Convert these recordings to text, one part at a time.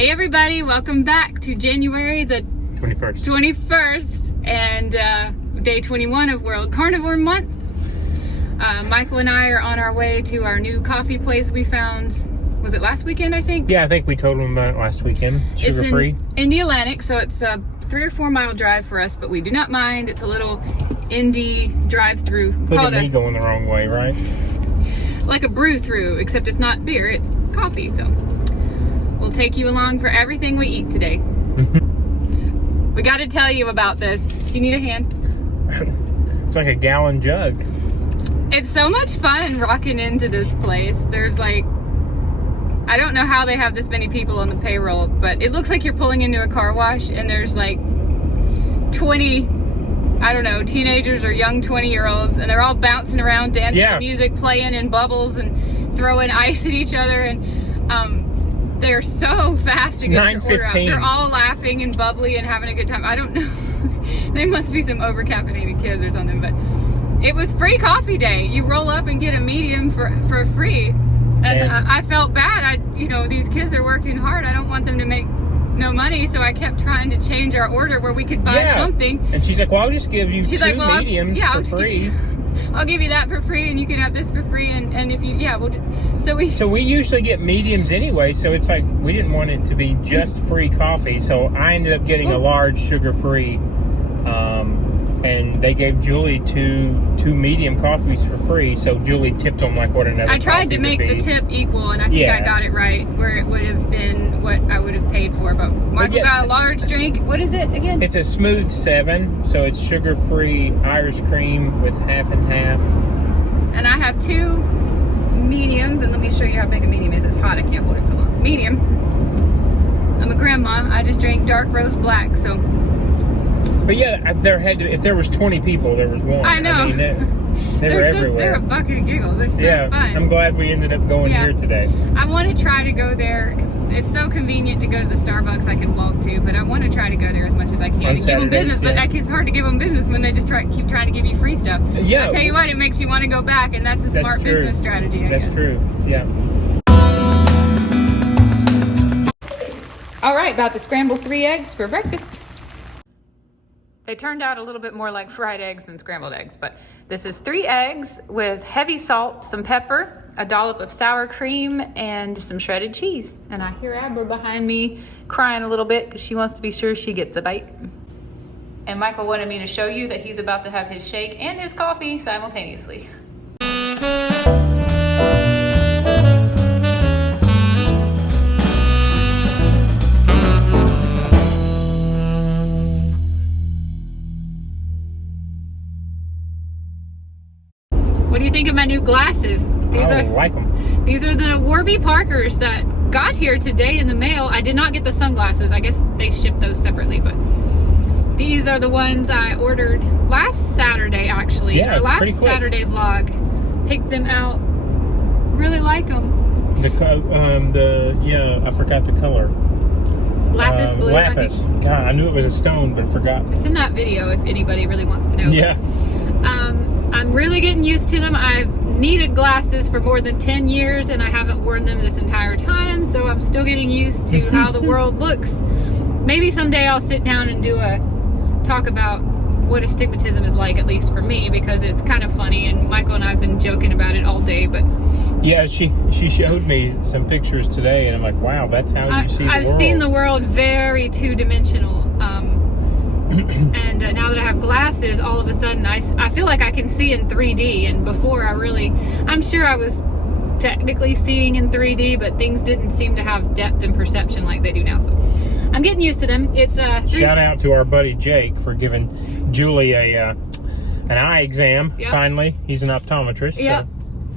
Hey everybody, welcome back to January the 21st and day 21 of World Carnivore Month. Michael and I are on our way to our new coffee place we found. Was it last weekend, I think? Yeah, I think we told them about it last weekend. Sugar-free. It's in Indy Atlantic, so it's a 3 or 4 mile drive for us, but we do not mind. It's a little Indy drive-through. Look at me going the wrong way, right? Like a brew-through, except it's not beer, it's coffee, so we'll take you along for everything we eat today. We got to tell you about this. Do you need a hand? It's like a gallon jug. It's so much fun rocking into this place. There's like, I don't know how they have this many people on the payroll, but it looks like you're pulling into a car wash and there's like 20, I don't know, teenagers or young 20-year-olds, and they're all bouncing around, dancing to music, playing in bubbles and throwing ice at each other, and they're so fast to get your order out. They're all laughing and bubbly and having a good time. I don't know. They must be some over-caffeinated kids or something, but it was free coffee day. You roll up and get a medium for free. And I felt bad. These kids are working hard. I don't want them to make no money, so I kept trying to change our order where we could buy something. And she's like, well, I'll just give you two mediums for free. I'll give you that for free, and you can have this for free, and if you, so we usually get mediums anyway, so it's like, we didn't want it to be just free coffee, so I ended up getting a large sugar-free, and they gave Julie two medium coffees for free, so Julie tipped them like what another I tried to make the tip equal, and I think I got it right, where it would have been what I would have paid for, but Michael got a large drink. What is it again? It's a smooth 7, so it's sugar-free Irish cream with half and half. And I have 2 mediums, and let me show you how big a medium is. It's hot, I can't hold it for long. Medium. I'm a grandma. I just drank dark roast black, so. But yeah, if there was 20 people, there was one. I know. I mean, they were everywhere. They're a bucket of giggles. They're so fun. I'm glad we ended up going here today. I want to try to go there because it's so convenient to go to the Starbucks I can walk to, but I want to try to go there as much as I can and give them business. But it's hard to give them business when they just keep trying to give you free stuff. Yeah. I tell you what, it makes you want to go back, and that's a smart business strategy. That's true. Yeah. All right, about to scramble 3 eggs for breakfast. They turned out a little bit more like fried eggs than scrambled eggs, but this is 3 eggs with heavy salt, some pepper, a dollop of sour cream, and some shredded cheese. And I hear Amber behind me crying a little bit because she wants to be sure she gets a bite. And Michael wanted me to show you that he's about to have his shake and his coffee simultaneously. What do you think of my new glasses? I like them. These are the Warby Parkers that got here today in the mail. I did not get the sunglasses. I guess they shipped those separately, but these are the ones I ordered last Saturday, actually. Yeah, our last Saturday vlog. Picked them out. Really like them. I forgot the color. Lapis blue. Lapis. God, I knew it was a stone, but forgot. It's in that video if anybody really wants to know. Yeah. I'm really getting used to them. I've needed glasses for more than 10 years and I haven't worn them this entire time, so I'm still getting used to how the world looks. Maybe someday I'll sit down and do a talk about what astigmatism is like, at least for me, because it's kind of funny, and Michael and I have been joking about it all day. But yeah, she showed me some pictures today and I'm like, wow, that's how you see the world. I've seen the world very two-dimensional. And now that I have glasses, all of a sudden I feel like I can see in 3D, and before I'm sure I was technically seeing in 3D, but things didn't seem to have depth and perception like they do now, so I'm getting used to them. It's shout out to our buddy Jake for giving Julie an eye exam. Finally, he's an optometrist. Yep.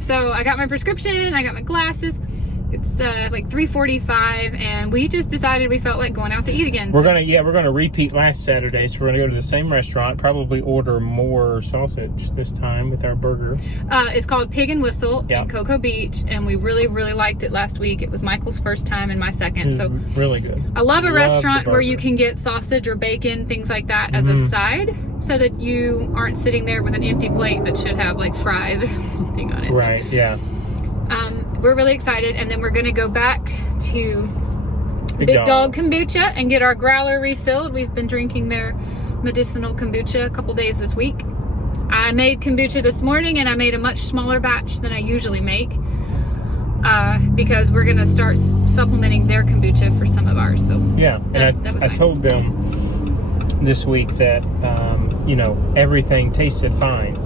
So I got my prescription, I got my glasses. It's like 3:45, and we just decided we felt like going out to eat again. We're gonna repeat last Saturday, so we're gonna go to the same restaurant, probably order more sausage this time with our burger. It's called Pig and Whistle in Cocoa Beach, and we really, really liked it last week. It was Michael's first time and my second, so really good. I love a restaurant where you can get sausage or bacon, things like that, as a side, so that you aren't sitting there with an empty plate that should have like fries or something on it. Right. So, we're really excited, and then we're gonna go back to Big Dog Kombucha and get our growler refilled. We've been drinking their medicinal kombucha a couple days this week. I made kombucha this morning, and I made a much smaller batch than I usually make because we're going to start supplementing their kombucha for some of ours. So yeah, and I told them this week that, you know, everything tasted fine.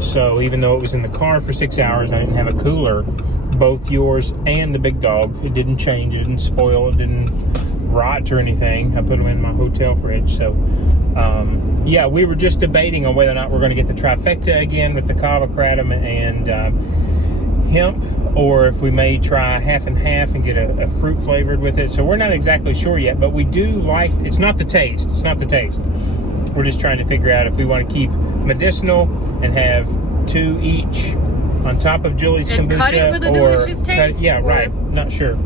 So even though it was in the car for 6 hours, I didn't have a cooler. Both yours and the Big Dog, it didn't change, it didn't spoil, it didn't rot or anything. I put them in my hotel fridge. So yeah, we were just debating on whether or not we're going to get the trifecta again with the kava kratom and hemp, or if we may try half and half and get a fruit flavored with it. So we're not exactly sure yet, but we do like, it's not the taste. We're just trying to figure out if we want to keep medicinal and have 2 each on top of Julie's and kombucha, cut it with a delicious taste. Right. Not sure.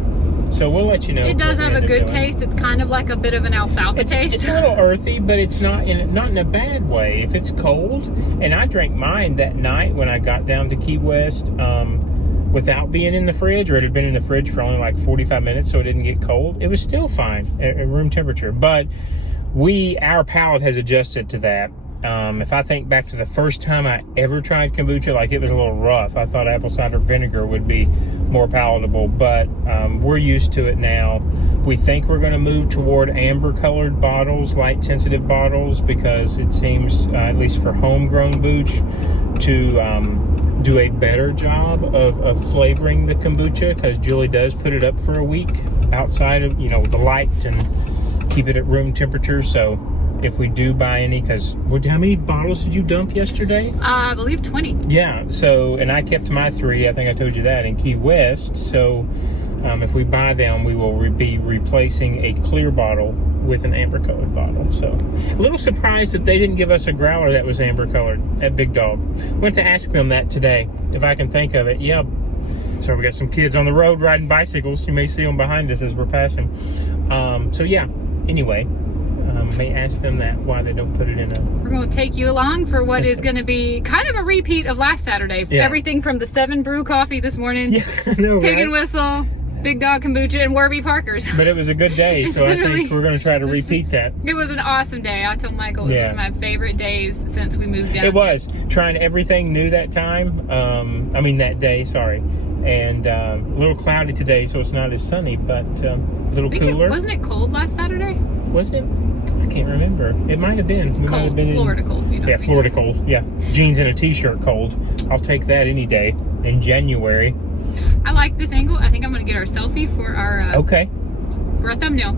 So we'll let you know. It does have a good taste. It's kind of like a bit of an alfalfa taste. It's a little earthy, but it's not in a bad way. If it's cold, and I drank mine that night when I got down to Key West without being in the fridge, or it had been in the fridge for only like 45 minutes, so it didn't get cold. It was still fine at room temperature, but our palate has adjusted to that. If I think back to the first time I ever tried kombucha, like, it was a little rough. I thought apple cider vinegar would be more palatable, but we're used to it now. We think we're going to move toward amber colored bottles, light sensitive bottles, because it seems, at least for homegrown booch, to do a better job of flavoring the kombucha, because Julie does put it up for a week outside of, you know, the light, and keep it at room temperature. So if we do buy any, because how many bottles did you dump yesterday? I believe 20. Yeah, so, and I kept my 3, I think I told you that, in Key West. So if we buy them, we will be replacing a clear bottle with an amber colored bottle. So a little surprised that they didn't give us a growler that was amber colored at Big Dog. Went to ask them that today, if I can think of it. Yeah. So we got some kids on the road riding bicycles. You may see them behind us as we're passing. So yeah, anyway, may ask them that, why they don't put it in a... We're going to take you along for what is going to be kind of a repeat of last Saturday. Yeah. Everything from the 7 Brew coffee this morning, Pig and Whistle, Big Dog Kombucha, and Warby Parker's. But it was a good day, so I think we're going to try to repeat that. It was an awesome day. I told Michael it was one of my favorite days since we moved down. It was. Trying everything new that time. That day, sorry. And a little cloudy today, so it's not as sunny, but a little cooler. Wasn't it cold last Saturday? Was it? I can't remember. It might have been. We cold. Might have been Florida cold. Yeah, Florida cold. Yeah. Jeans and a t-shirt cold. I'll take that any day in January. I like this angle. I think I'm going to get our selfie for our for our thumbnail.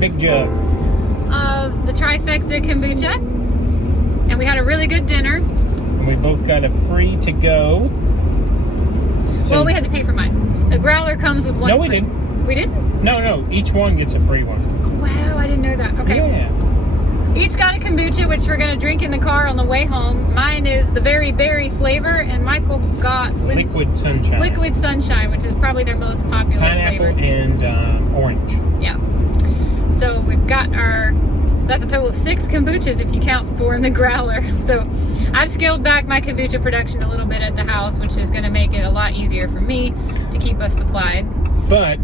Big jug of the trifecta kombucha, and we had a really good dinner. And we both got a free to go. So, well, we had to pay for mine. The growler comes with one. No, we didn't. We didn't? No. Each one gets a free one. Oh, wow, I didn't know that. Okay. Yeah. Each got a kombucha, which we're going to drink in the car on the way home. Mine is the very berry flavor, and Michael got Liquid Sunshine. Liquid Sunshine, which is probably their most popular Pineapple flavor. And orange. Yeah. So we've got that's a total of 6 kombuchas if you count 4 in the growler. So I've scaled back my kombucha production a little bit at the house, which is going to make it a lot easier for me to keep us supplied. But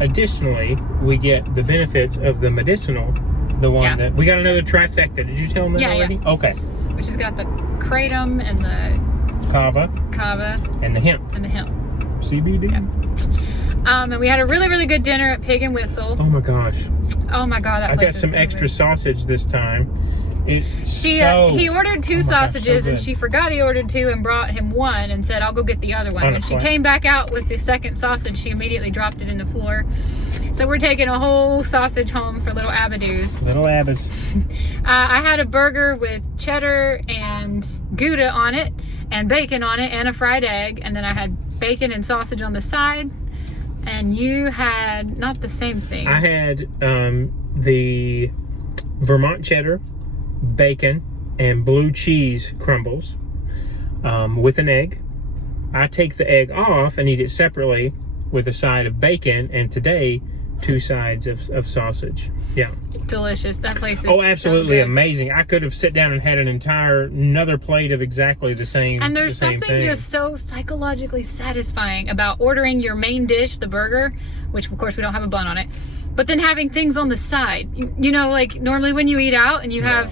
additionally, we get the benefits of the medicinal The one Yeah. that we got another trifecta. Did you tell them that Yeah, already? yeah. Okay. Which has got the kratom and the Kava kava and the hemp. and the hemp. CBD. Yeah. And we had a really, really good dinner at Pig and Whistle. Oh my gosh. Oh my God, that I place got is some good. extra sausage this time. He ordered two Oh my gosh, sausages so and good. she forgot he ordered two and brought him one and said, I'll go get the other one. On a When she plate. came back out with the second sausage, she immediately dropped it in the floor. So we're taking a whole sausage home for little Abadoos. Little Abbots. I had a burger with cheddar and Gouda on it and bacon on it and a fried egg. And then I had bacon and sausage on the side. And you had not the same thing. I had the Vermont cheddar, bacon, and blue cheese crumbles with an egg. I take the egg off and eat it separately with a side of bacon, and today 2 sides of sausage. Yeah. Delicious. That place is Oh, absolutely so good. amazing. I could have sit down and had another plate of exactly the same. And there's the same something thing. just so psychologically satisfying about ordering your main dish, the burger, which of course we don't have a bun on it, but then having things on the side. You know, like normally when you eat out and you have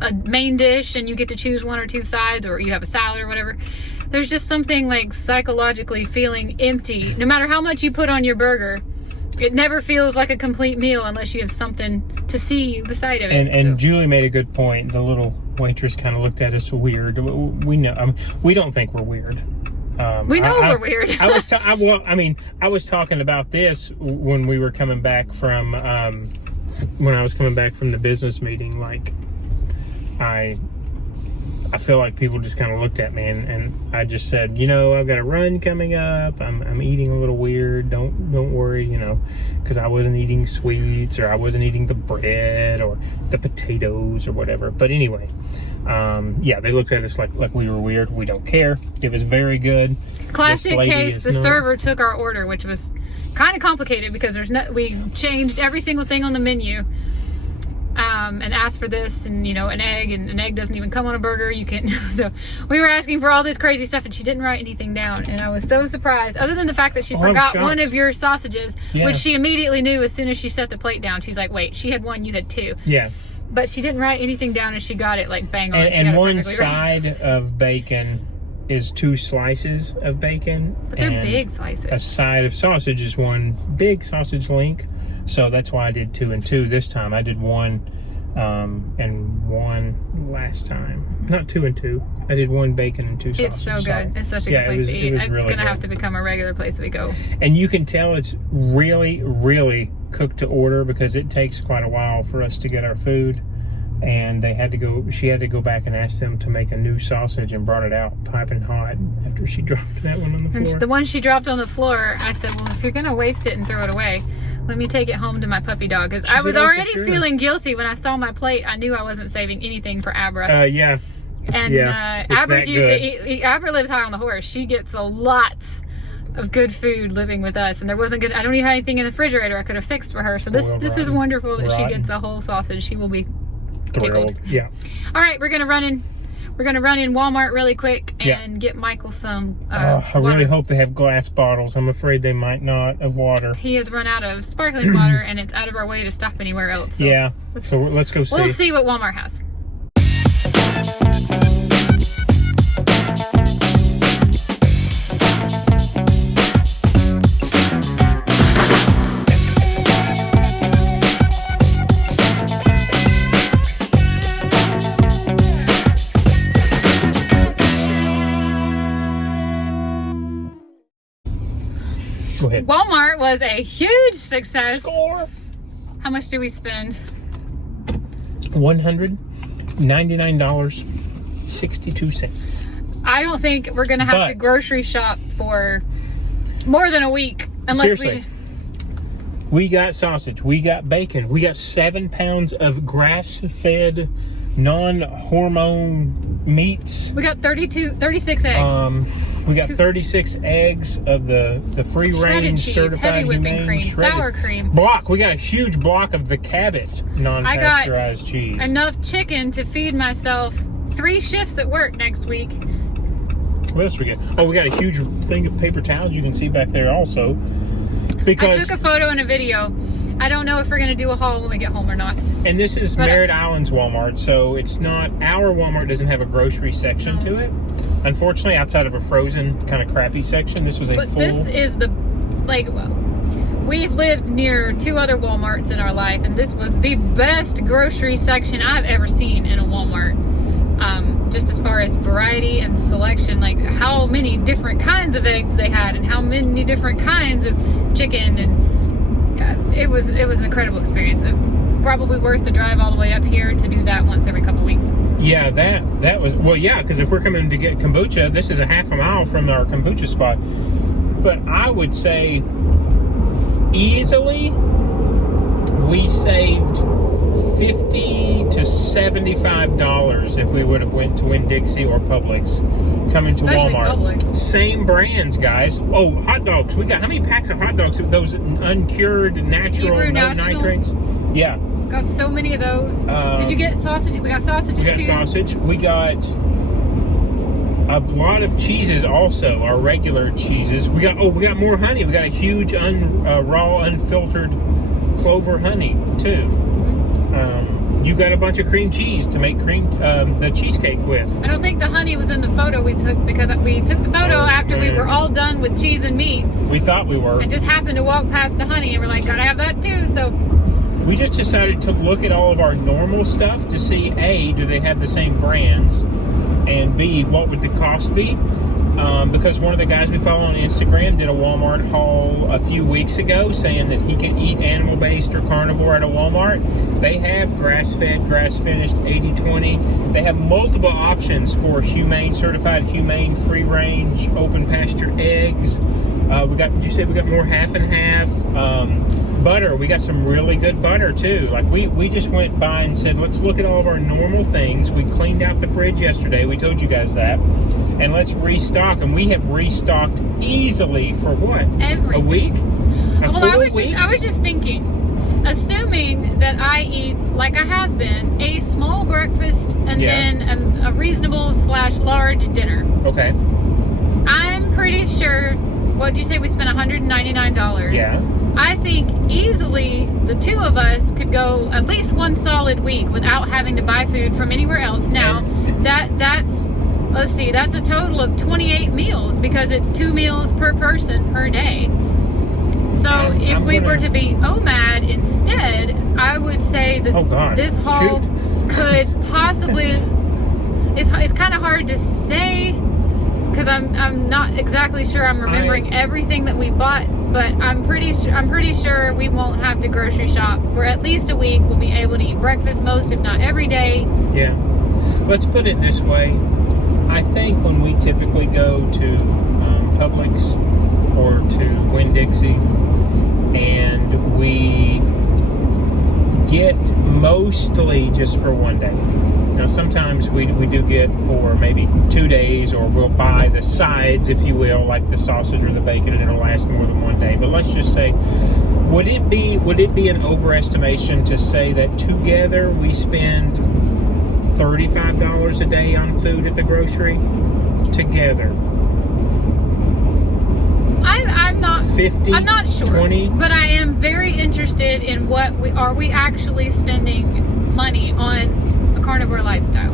a main dish and you get to choose 1 or 2 sides, or you have a salad or whatever, there's just something like psychologically feeling empty. No matter how much you put on your burger, it never feels like a complete meal unless you have something to see the side of it. And Julie made a good point. The little waitress kind of looked at us weird. We know we don't think we're weird. We know we're weird. I was talking about this when we were coming back from when I was coming back from the business meeting. Like I feel like people just kind of looked at me, and I just said, I've got a run coming up. I'm eating a little weird. Don't worry, because I wasn't eating sweets, or I wasn't eating the bread or the potatoes or whatever. But anyway, they looked at us like we were weird. We don't care. It was very good. Classic case, the not- server took our order, which was kind of complicated because we changed every single thing on the menu. And asked for this and an egg, and an egg doesn't even come on a burger. You can so we were asking for all this crazy stuff, and she didn't write anything down, and I was so surprised, other than the fact that she forgot one of your sausages, which she immediately knew as soon as she set the plate down. She's like, wait, she had one, you had 2. Yeah. But she didn't write anything down, and she got it like bang on. And one side of bacon is 2 slices of bacon, but they're and big slices. a side of sausage is 1 big sausage link. So that's why I did 2 and 2 this time. I did 1 and 1 last time. Not 2 and 2. I did 1 bacon and 2 sausage. It's so good. It's such a good place to eat. It's really gonna good. have to become a regular place we go. And you can tell it's really, really cooked to order, because it takes quite a while for us to get our food. And she had to go back and ask them to make a new sausage, and brought it out piping hot after she dropped that one on the floor. And the one she dropped on the floor, I said, well, if you're gonna waste it and throw it away, let me take it home to my puppy dog, because I was already feeling guilty when I saw my plate. I knew I wasn't saving anything for Abra. Yeah. And it's Abra's that used to good. eat. Abra lives high on the horse. She gets a lot of good food living with us, and there wasn't good. I don't even have anything in the refrigerator I could have fixed for her. So this is wonderful that she gets a whole sausage. She will be tickled. Yeah. All right, we're gonna run in Walmart really quick and get Michael some. I really hope they have glass bottles. I'm afraid they might not, of water. He has run out of sparkling water, and it's out of our way to stop anywhere else. So So let's go see. We'll see what Walmart has. Go ahead. Walmart was a huge success. Score. How much did we spend? $199.62. I don't think we're gonna have to grocery shop for more than a week, unless Seriously. We got sausage, we got bacon, we got 7 pounds of grass-fed, non-hormone meats. we got 36 eggs. We got 36 eggs of the free Shredded range cheese, certified heavy whipping humane cream, shredded sour cream. block. We got a huge block of the Cabot non-pasteurized cheese. Enough chicken to feed myself 3 shifts at work next week. What else we get? Oh, we got a huge thing of paper towels you can see back there also. Because I took a photo and a video, I don't know if we're going to do a haul when we get home or not. And this is But, Merritt Island's Walmart, so it's not, our Walmart doesn't have a grocery section to it. Unfortunately, outside of a frozen kind of crappy section, this was a But full... this is the, like, well, we've lived near 2 other Walmarts in our life, and this was the best grocery section I've ever seen in a Walmart. Just as far as variety and selection, like how many different kinds of eggs they had and how many different kinds of chicken, and it was an incredible experience. Probably worth the drive all the way up here to do that once every couple weeks. Yeah, that was, well, yeah, because if we're coming to get kombucha, this is a half a mile from our kombucha spot. But I would say easily we saved $50 to $75 if we would have went to Winn-Dixie or Publix coming to Especially Walmart. Publix. Same brands, guys. Oh, hot dogs. We got how many packs of hot dogs? Those uncured, natural, Hebrew no National? nitrates. Yeah. Got so many of those. Did you get sausage? We got sausages We got too. sausage. We got a lot of cheeses also, our regular cheeses. We got more honey. We got a huge raw, unfiltered Clover honey too. You got a bunch of cream cheese to make the cheesecake with. I don't think the honey was in the photo we took because we took the photo after we were all done with cheese and meat. We thought we were. I just happened to walk past the honey and we're like, gotta have that too. So we just decided to look at all of our normal stuff to see, A, do they have the same brands, and B, what would the cost be? Because one of the guys we follow on Instagram did a Walmart haul a few weeks ago saying that he can eat animal-based or carnivore at a Walmart. They have grass-fed, grass-finished, 80-20. They have multiple options for humane, certified humane, free-range, open pasture eggs. Did you say we got more half and half? Butter, we got some really good butter too. Like we just went by and said, let's look at all of our normal things. We cleaned out the fridge yesterday. We told you guys that. And let's restock. And we have restocked easily for what? everything. A week? I was just thinking, assuming that I eat, like I have been, a small breakfast and then a reasonable / large dinner. Okay. I'm pretty sure, what'd you say, we spent $199? Yeah. I think easily the 2 of us could go at least 1 solid week without having to buy food from anywhere else. Now, that's let's see, that's a total of 28 meals because it's 2 meals per person per day. So if we were to be OMAD instead, I would say that this haul could possibly, it's kind of hard to say because I'm not exactly sure I'm remembering everything that we bought, but I'm pretty sure we won't have to grocery shop for at least a week. We'll be able to eat breakfast most, if not every day. Yeah. Let's put it this way. I think when we typically go to Publix or to Winn-Dixie and we get mostly just for one day. Now sometimes we do get for maybe 2 days, or we'll buy the sides, if you will, like the sausage or the bacon, and it'll last more than one day. But let's just say, would it be an overestimation to say that together we spend $35 a day on food at the grocery? Together. I'm not 50, I'm not sure, 20. but I am very interested in what we actually spending money on a carnivore lifestyle.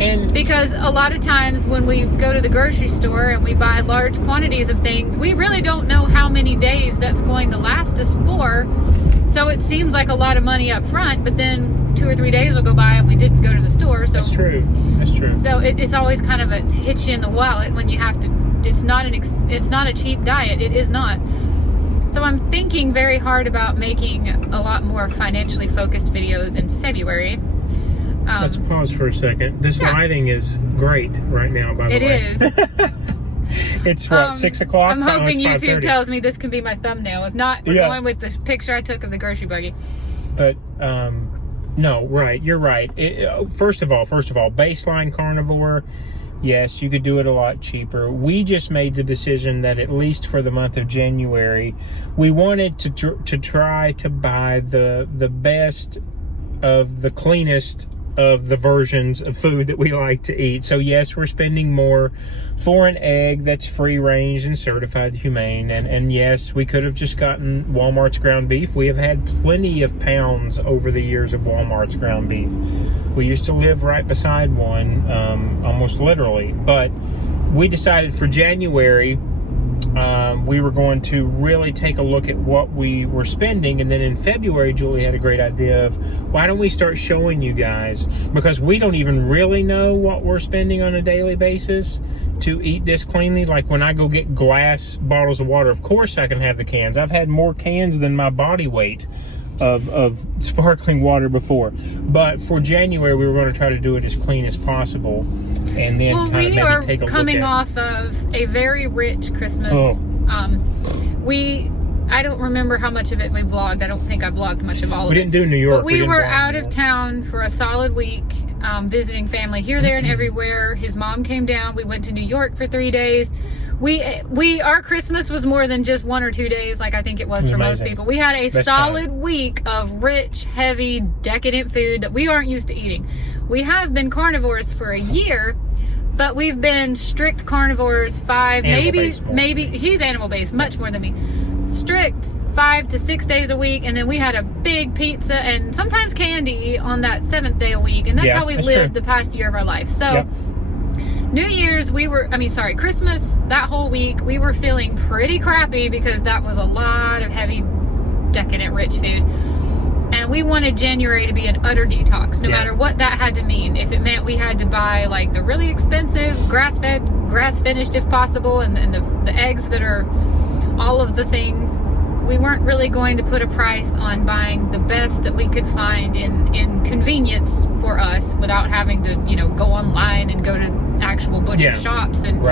And because a lot of times when we go to the grocery store and we buy large quantities of things, we really don't know how many days that's going to last us for. So it seems like a lot of money up front, but then 2 or 3 days will go by and we didn't go to the store. So that's true. That's true. So it's always kind of a hit you in the wallet when you have to. It's not a cheap diet. It is not. So I'm thinking very hard about making a lot more financially focused videos in February. Let's pause for a second. This lighting is great right now, by the way. It is. It's what, 6 o'clock? I'm hoping it's YouTube 5:30. tells me this can be my thumbnail. If not, we're going with the picture I took of the grocery buggy. But no, right, you're right. First of all, baseline carnivore, yes, you could do it a lot cheaper. We just made the decision that at least for the month of January, we wanted to try to buy the best of the cleanest of the versions of food that we like to eat. So yes, we're spending more for an egg that's free range and certified humane. And yes, we could have just gotten Walmart's ground beef. We have had plenty of pounds over the years of Walmart's ground beef. We used to live right beside one, almost literally. But we decided for January, we were going to really take a look at what we were spending. And then in February, Julie had a great idea of, why don't we start showing you guys? Because we don't even really know what we're spending on a daily basis to eat this cleanly. Like when I go get glass bottles of water, of course I can have the cans. I've had more cans than my body weight of sparkling water before. But for January, we were going to try to do it as clean as possible. And then kind of maybe take a look at it. We are coming off of a very rich Christmas. Oh. I don't remember how much of it we vlogged. I don't think I vlogged much of all of it. We didn't do New York. But we were out of town for a solid week, visiting family here, there, and everywhere. His mom came down. We went to New York for 3 days. Our Christmas was more than just 1 or 2 days, like I think it was for most people. We had a solid week of rich, heavy, decadent food that we aren't used to eating. We have been carnivores for a year, but we've been strict carnivores maybe he's animal based much more than me. Strict 5 to 6 days a week, and then we had a big pizza and sometimes candy on that 7th day a week, and that's how we lived the past year of our life. So New Year's, Christmas, that whole week, we were feeling pretty crappy because that was a lot of heavy, decadent, rich food. And we wanted January to be an utter detox, no matter what that had to mean. If it meant we had to buy like the really expensive, grass-fed, grass-finished if possible, and the eggs that are all of the things. We weren't really going to put a price on buying the best that we could find in convenience for us without having to, go online and go to actual butcher shops and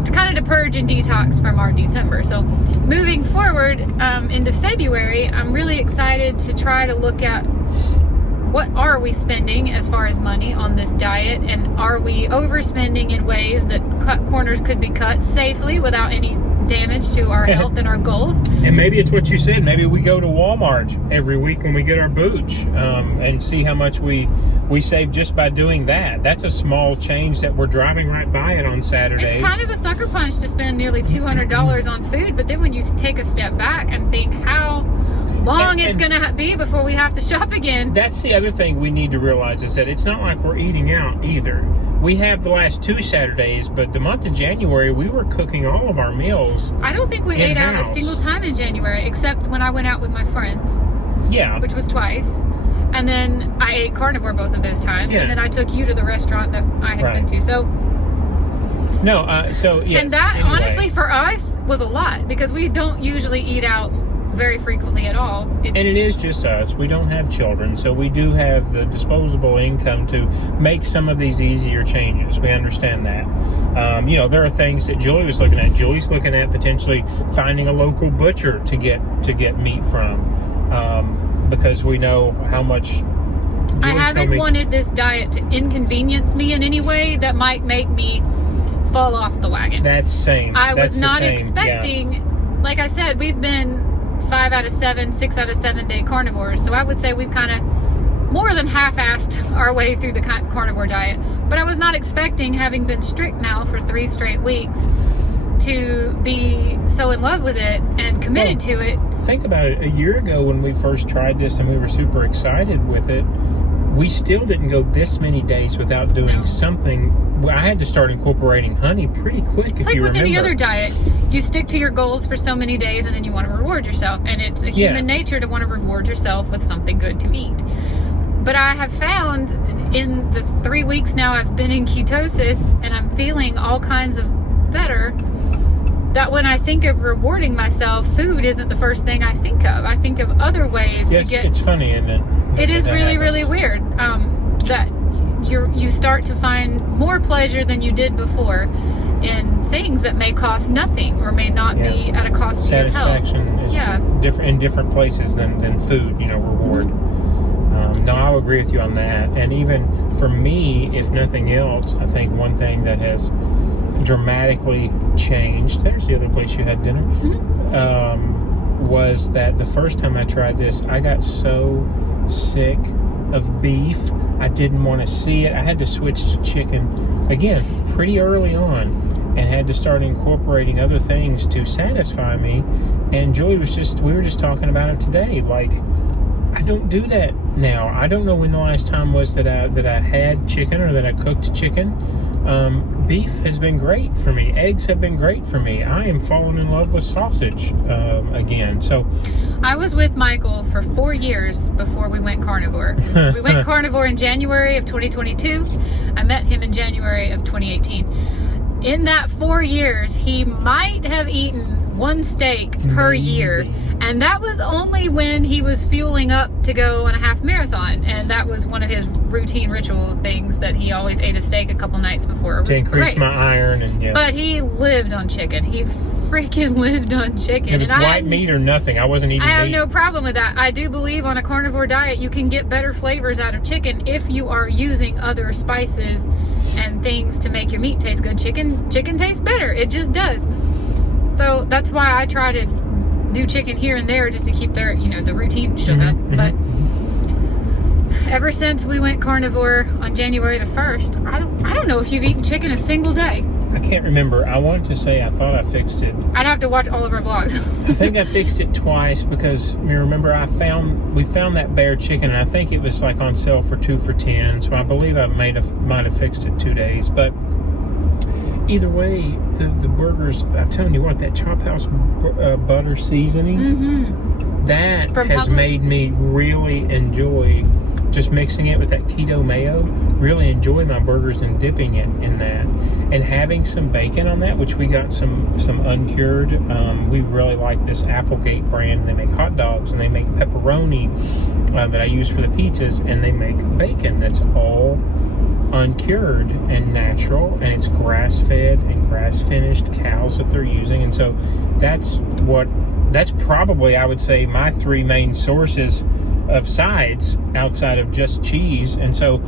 it's kind of to purge and detox from our December. So moving forward into February, I'm really excited to try to look at what are we spending as far as money on this diet, and are we overspending in ways that corners could be cut safely without any damage to our health and our goals. And maybe it's what you said. Maybe we go to Walmart every week when we get our booch and see how much we save just by doing that. That's a small change that we're driving right by it on Saturdays. It's kind of a sucker punch to spend nearly $200 on food, but then when you take a step back and think how long it's going to be before we have to shop again. That's the other thing we need to realize, is that it's not like we're eating out either. We have the last 2 Saturdays, but the month of January, we were cooking all of our meals. I don't think we ate out a single time in January, except when I went out with my friends. Yeah. Which was twice. And then I ate carnivore both of those times. Yeah. And then I took you to the restaurant that I had been to. So. No, so, yes. And that, honestly, for us, was a lot, because we don't usually eat out very frequently at all. And it is just us. We don't have children, so we do have the disposable income to make some of these easier changes. We understand that. There are things that Julie was looking at. Julie's looking at potentially finding a local butcher to get meat from, because we know how much. I haven't wanted this diet to inconvenience me in any way that might make me fall off the wagon. That's same. I was not expecting, like I said, we've been 5 out of 7, 6 out of 7 day carnivores. So I would say we've kind of more than half-assed our way through the carnivore diet. But I was not expecting, having been strict now for 3 straight weeks, to be so in love with it and committed to it. Think about it. A year ago when we first tried this and we were super excited with it, we still didn't go this many days without doing something. I had to start incorporating honey pretty quick, if you remember. It's like with any other diet. You stick to your goals for so many days and then you want to reward yourself. And it's a human nature to want to reward yourself with something good to eat. But I have found in the 3 weeks now I've been in ketosis and I'm feeling all kinds of better, that when I think of rewarding myself, food isn't the first thing I think of. I think of other ways to get... It's funny, isn't it? It is really, really weird that you start to find more pleasure than you did before in things that may cost nothing or may not be at a cost to your health. Satisfaction is different in different places than food, reward. No, I'll agree with you on that. And even for me, if nothing else, I think one thing that has dramatically changed, there's the other place you had dinner, was that the first time I tried this, I got so sick of beef. I didn't want to see it. I had to switch to chicken, again, pretty early on, and had to start incorporating other things to satisfy me. And Julie we were just talking about it today. Like, I don't do that now. I don't know when the last time was that I had chicken or that I cooked chicken. Beef has been great for me. Eggs have been great for me. I am falling in love with sausage again. So I was with Michael for 4 years before we went carnivore. We went carnivore in January of 2022. I met him in January of 2018. In that 4 years, he might have eaten 1 steak per year. And that was only when he was fueling up to go on a half marathon. And that was one of his routine ritual things, that he always ate a steak a couple nights before to increase race. my iron. And yeah. But he lived on chicken. He freaking lived on chicken. It was white meat or nothing. I wasn't eating meat. I have no problem with that. I do believe on a carnivore diet you can get better flavors out of chicken if you are using other spices and things to make your meat taste good. Chicken tastes better. It just does. So that's why I try to do chicken here and there just to keep their, the routine shook up. But ever since we went carnivore on January the 1st, I don't know if you've eaten chicken a single day. I can't remember. I wanted to say I thought I fixed it. I'd have to watch all of our vlogs. I think I fixed it twice because you remember we found that bear chicken, and I think it was like on sale for 2 for $10. So I believe I might have fixed it 2 days. But either way, the burgers, I'm telling you what, that Chop House butter seasoning, that has made me really enjoy just mixing it with that keto mayo. Really enjoy my burgers and dipping it in that, and having some bacon on that, which we got some uncured. We really like this Applegate brand. They make hot dogs and they make pepperoni that I use for the pizzas, and they make bacon that's all uncured and natural, and it's grass-fed and grass-finished cows that they're using. And so that's probably, I would say, my 3 main sources of sides outside of just cheese. And so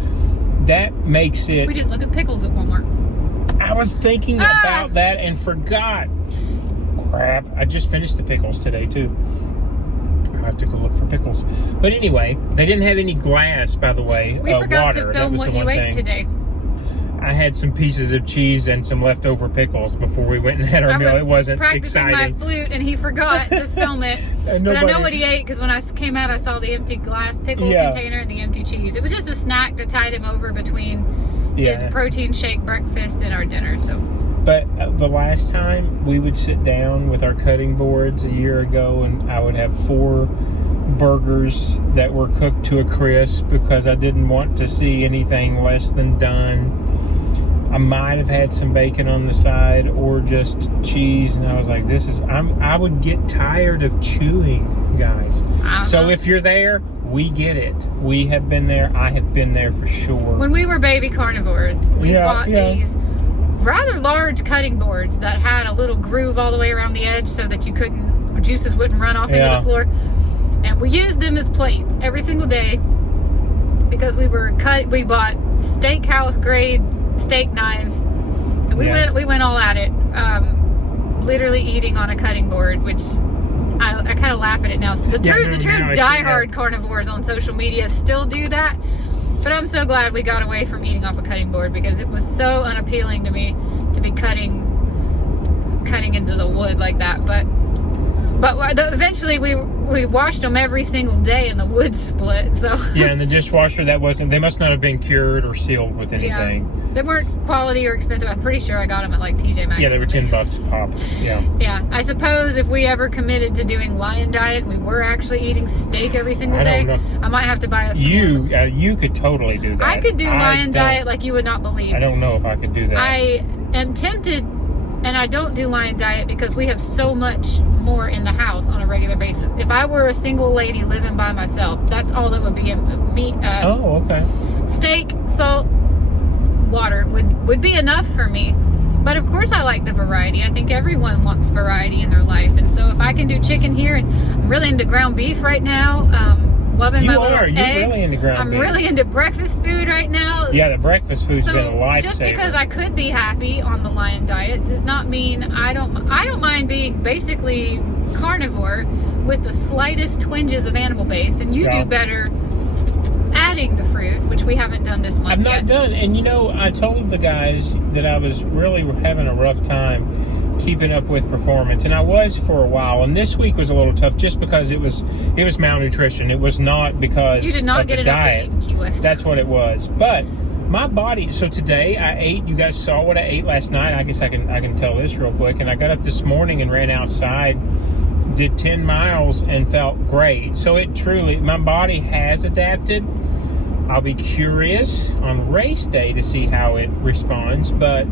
that makes it... We didn't look at pickles at Walmart. I was thinking about that and forgot. Crap. I just finished the pickles today too. I have to go look for pickles. But anyway, they didn't have any glass, by the way. We forgot water. to That film was what the one you ate thing. today. I had some pieces of cheese and some leftover pickles before we went and had our meal. It wasn't practicing exciting. my flute, and he forgot to film it. But I know what he ate, because when I came out, I saw the empty glass pickle container and the empty cheese. It was just a snack to tide him over between his protein shake breakfast and our dinner. So. But the last time we would sit down with our cutting boards a year ago, and I would have 4 burgers that were cooked to a crisp because I didn't want to see anything less than done. I might have had some bacon on the side or just cheese, and I was like, I would get tired of chewing, guys. So if you're there, we get it. We have been there. I have been there for sure. When we were baby carnivores, we bought these rather large cutting boards that had a little groove all the way around the edge so that juices wouldn't run off into the floor. And we used them as plates every single day because we bought steakhouse grade steak knives, and we went all at it, literally eating on a cutting board, which I kind of laugh at it now. So the true diehard carnivores on social media still do that, but I'm so glad we got away from eating off a cutting board, because it was so unappealing to me to be cutting into the wood like that. But eventually we washed them every single day, and the wood split. So and the dishwasher, they must not have been cured or sealed with anything. They weren't quality or expensive. I'm pretty sure I got them at like TJ Maxx. Yeah, they were $10 a pop. Yeah. I suppose if we ever committed to doing lion diet, and we were actually eating steak every single day, I might have to buy us some more. You could totally do that. I could do lion diet like you would not believe. I don't know if I could do that. I am tempted. And I don't do lion diet because we have so much more in the house on a regular basis. If I were a single lady living by myself, that's all that would be in me. Steak, salt, water would be enough for me. But of course I like the variety. I think everyone wants variety in their life. And so if I can do chicken here, and I'm really into ground beef right now. Loving my little eggs. You're really into ground beef. I'm really into breakfast food right now. Yeah, the breakfast food's been a lifesaver. Just because I could be happy on the lion diet does not mean I don't mind being basically carnivore with the slightest twinges of animal based, and you do better at cutting the fruit, which we haven't done this month I've not yet. done, and I told the guys that I was really having a rough time keeping up with performance, and I was for a while. And this week was a little tough, just because it was malnutrition. It was not because You did not of get the enough diet. to eat in Key West. That's what it was. But my body. So today I ate. You guys saw what I ate last night. I guess I can tell this real quick. And I got up this morning and ran outside, did 10 miles, and felt great. So it truly, my body has adapted. I'll be curious on race day to see how it responds, but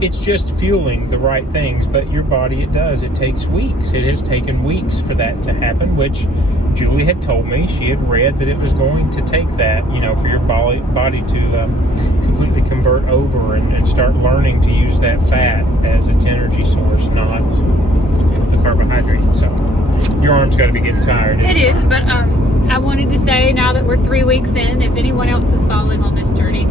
it's just fueling the right things. But your body, it does. It takes weeks. It has taken weeks for that to happen, which Julie had told me. She had read that it was going to take that, for your body to completely convert over and start learning to use that fat as its energy source, not the carbohydrate. So your arm's got to be getting tired. It is, but I wanted to say, now that we're 3 weeks in, if anyone else is following on this journey,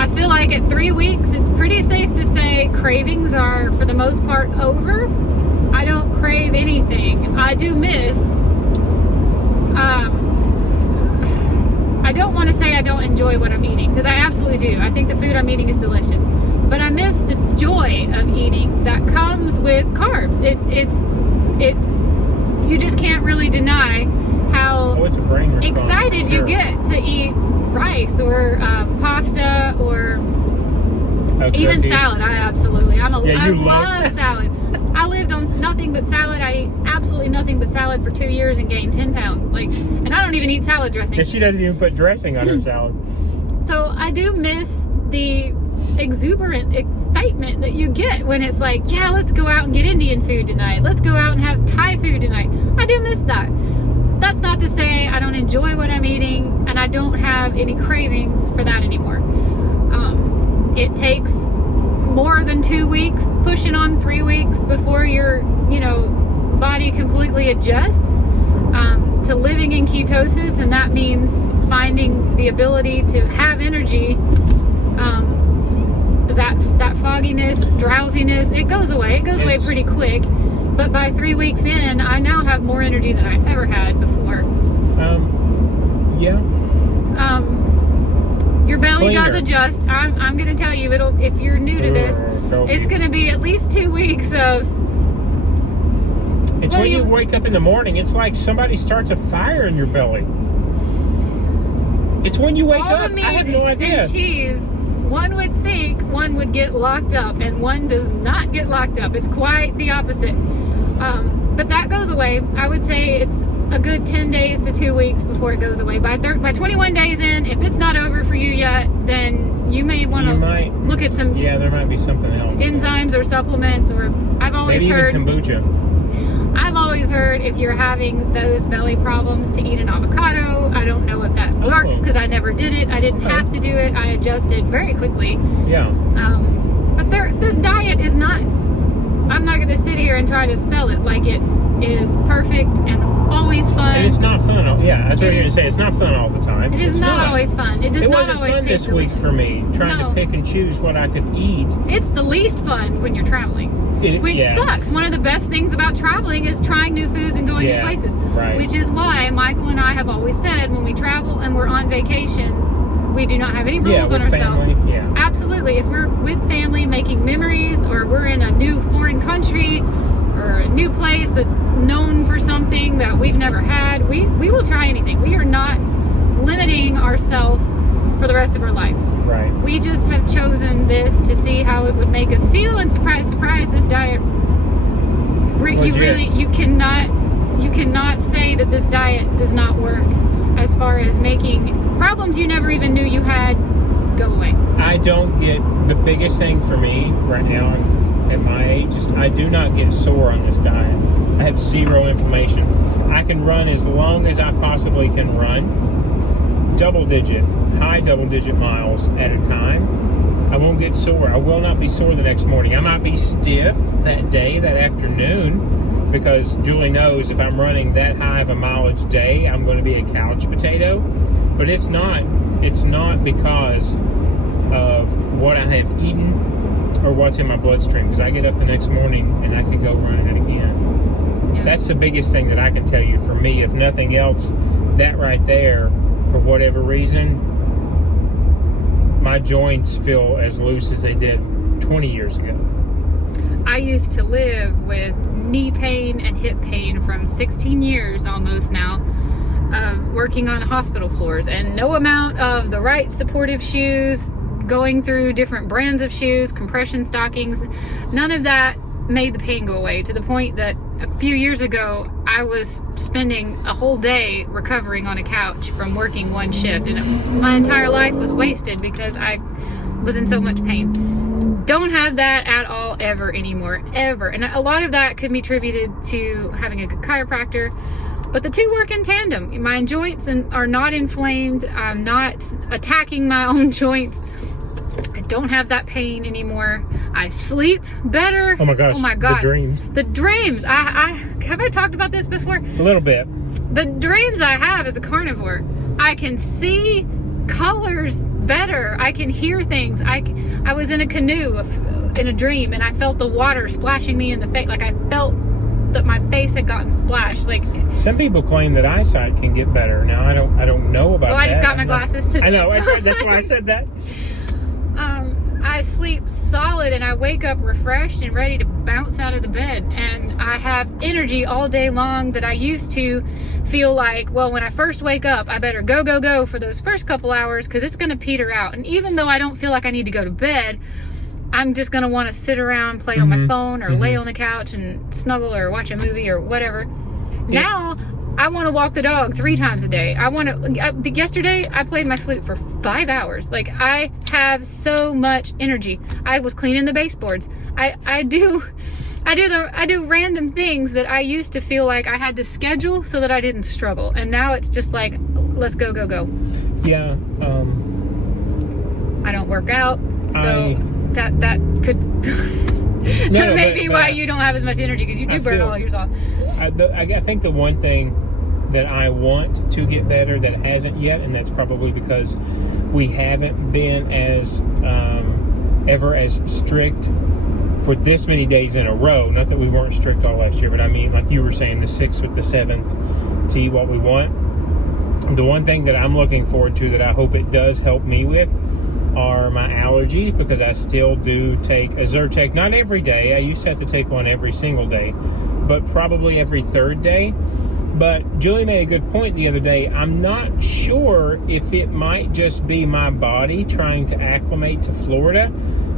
I feel like at 3 weeks, it's pretty safe to say cravings are, for the most part, over. I don't crave anything. I do miss, I don't want to say I don't enjoy what I'm eating, because I absolutely do. I think the food I'm eating is delicious. But I miss the joy of eating that comes with carbs. It's you just can't really deny how it's a brain response, excited sure. you get to eat rice or pasta or even salad. I love salad. I lived on nothing but salad. I ate absolutely nothing but salad for 2 years and gained 10 pounds. And I don't even eat salad dressing. And she doesn't even put dressing on her salad. So I do miss the exuberant excitement that you get when it's like, yeah, let's go out and get Indian food tonight. Let's go out and have Thai food tonight. I do miss that. That's not to say I don't enjoy what I'm eating, and I don't have any cravings for that anymore. It takes more than 2 weeks, pushing on 3 weeks, before your body completely adjusts to living in ketosis, and that means finding the ability to have energy. That fogginess, drowsiness, it goes away. It goes away pretty quick. But by 3 weeks in, I now have more energy than I ever had before. Yeah. Your belly Cleaner. does adjust. I'm going to tell you, if you're new to this, it's going to be at least 2 weeks of... It's when you wake up in the morning, it's like somebody starts a fire in your belly. It's when you wake all up. the meat I have no idea. and cheese, one would think one would get locked up, and one does not get locked up. It's quite the opposite. But that goes away. I would say it's a good 10 days to 2 weeks before it goes away. By 21 days in, if it's not over for you yet, then you may want to look at some there might be something else. enzymes or supplements, or I've always heard even kombucha. I've always heard if you're having those belly problems to eat an avocado. I don't know if that works because I never did it. I didn't have to do it. I adjusted very quickly. Yeah. But this diet is not, I'm not going to sit here and try to sell it like it is perfect and always fun. And it's not fun. Yeah, that's what I'm going to say. It's not fun all the time. It is not always fun. It does not wasn't always fun taste this week delicious. for me, trying to pick and choose what I could eat. It's the least fun when you're traveling. Which sucks. One of the best things about traveling is trying new foods and going new places. Right. Which is why Michael and I have always said, when we travel and we're on vacation, we do not have any rules on ourselves. Absolutely. If we're with family making memories, or we're in a new foreign country or a new place that's known for something that we've never had, we will try anything. We are not limiting ourselves for the rest of our life. Right. We just have chosen this to see how it would make us feel, and surprise, surprise, this diet. You cannot say that this diet does not work as far as making problems you never even knew you had go away. I don't get, the biggest thing for me right now at my age is I do not get sore on this diet. I have zero inflammation. I can run as long as I possibly can run. High double digit miles at a time. I won't get sore. I will not be sore the next morning. I might be stiff that day, that afternoon, because Julie knows if I'm running that high of a mileage day, I'm going to be a couch potato. But it's not because of what I have eaten or what's in my bloodstream, because I get up the next morning and I can go running it again. Yeah. That's the biggest thing that I can tell you for me. If nothing else, that right there for whatever reason, my joints feel as loose as they did 20 years ago. I used to live with knee pain and hip pain from 16 years almost now of working on hospital floors, and no amount of the right supportive shoes, going through different brands of shoes, compression stockings, none of that made the pain go away, to the point that a few years ago I was spending a whole day recovering on a couch from working one shift, and my entire life was wasted because I was in so much pain. Don't have that at all ever anymore, ever. And a lot of that could be attributed to having a good chiropractor, but the two work in tandem. My joints are not inflamed. I'm not attacking my own joints. I don't have that pain anymore. I sleep better. Oh my gosh. Oh my God. The dreams. The dreams. Have I talked about this before? A little bit. The dreams I have as a carnivore. I can see colors better. I can hear things. I was in a canoe in a dream, and I felt the water splashing me in the face. Like I felt that my face had gotten splashed. Like some people claim that eyesight can get better. Now I don't know about that. Well, I just got my glasses today. I know. That's why I said that. I sleep solid and I wake up refreshed and ready to bounce out of the bed, and I have energy all day long that I used to feel like, well, when I first wake up I better go for those first couple hours because it's going to peter out. And even though I don't feel like I need to go to bed, I'm just going to want to sit around, play on my phone, or lay on the couch and snuggle or watch a movie or whatever. Yeah. Now I want to walk the dog 3 times a day. Yesterday I played my flute for 5 hours. Like, I have so much energy. I was cleaning the baseboards. I do random things that I used to feel like I had to schedule so that I didn't struggle. And now it's just like, let's go. Yeah. I don't work out, so that could that may be why you don't have as much energy, because you do burn all yours off. I think the one thing that I want to get better that hasn't yet, and that's probably because we haven't been as ever as strict for this many days in a row. Not that we weren't strict all last year, but I mean, like you were saying, the 6th with the 7th to eat what we want. The one thing that I'm looking forward to that I hope it does help me with are my allergies, because I still do take a Zyrtec, not every day. I used to have to take one every single day, but probably every 3rd day. But Julie made a good point the other day. I'm not sure if it might just be my body trying to acclimate to Florida,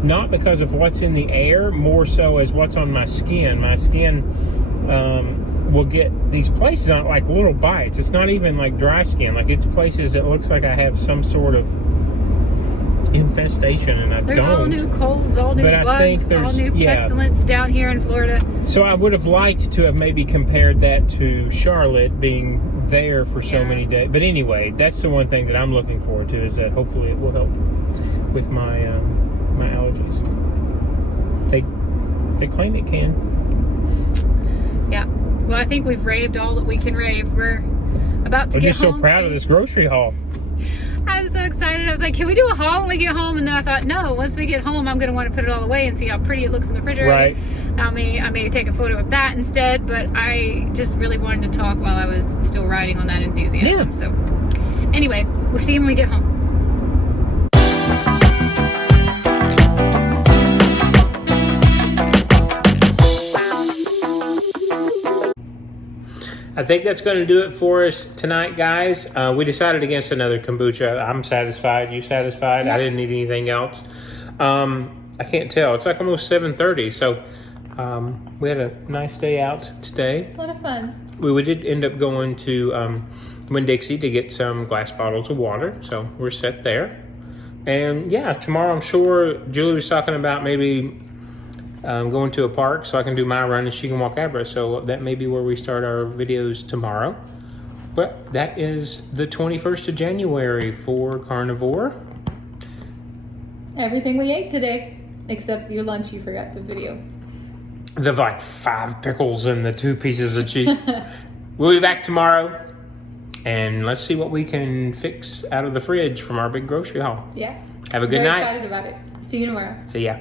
not because of what's in the air, more so as what's on my skin. My skin will get these places on like little bites. It's not even like dry skin. Like, it's places that looks like I have some sort of infestation, and there's all new colds, all new bugs, all new pestilence down here in Florida. So I would have liked to have maybe compared that to Charlotte being there for so many days. But anyway, that's the one thing that I'm looking forward to, is that hopefully it will help with my my allergies. They claim it can. Yeah. Well, I think we've raved all that we can rave. We're about to get home. I'm just so proud of this grocery haul. I was so excited. I was like, can we do a haul when we get home? And then I thought, no, once we get home, I'm going to want to put it all away and see how pretty it looks in the refrigerator. Right. I may take a photo of that instead, but I just really wanted to talk while I was still riding on that enthusiasm. Yeah. So anyway, we'll see you when we get home. I think that's going to do it for us tonight, guys. We decided against another kombucha. I'm satisfied. You satisfied? Yep. I didn't need anything else. I can't tell. It's like almost 7:30, so we had a nice day out today. A lot of fun. We did end up going to Winn-Dixie to get some glass bottles of water, so we're set there. And yeah, tomorrow I'm sure Julie was talking about maybe going to a park so I can do my run and she can walk Abra. So that may be where we start our videos tomorrow. But that is the 21st of January for Carnivore. Everything we ate today, except your lunch you forgot to video. The like 5 pickles and the 2 pieces of cheese. We'll be back tomorrow. And let's see what we can fix out of the fridge from our big grocery haul. Yeah. Have a good night. Very excited about it. See you tomorrow. See ya.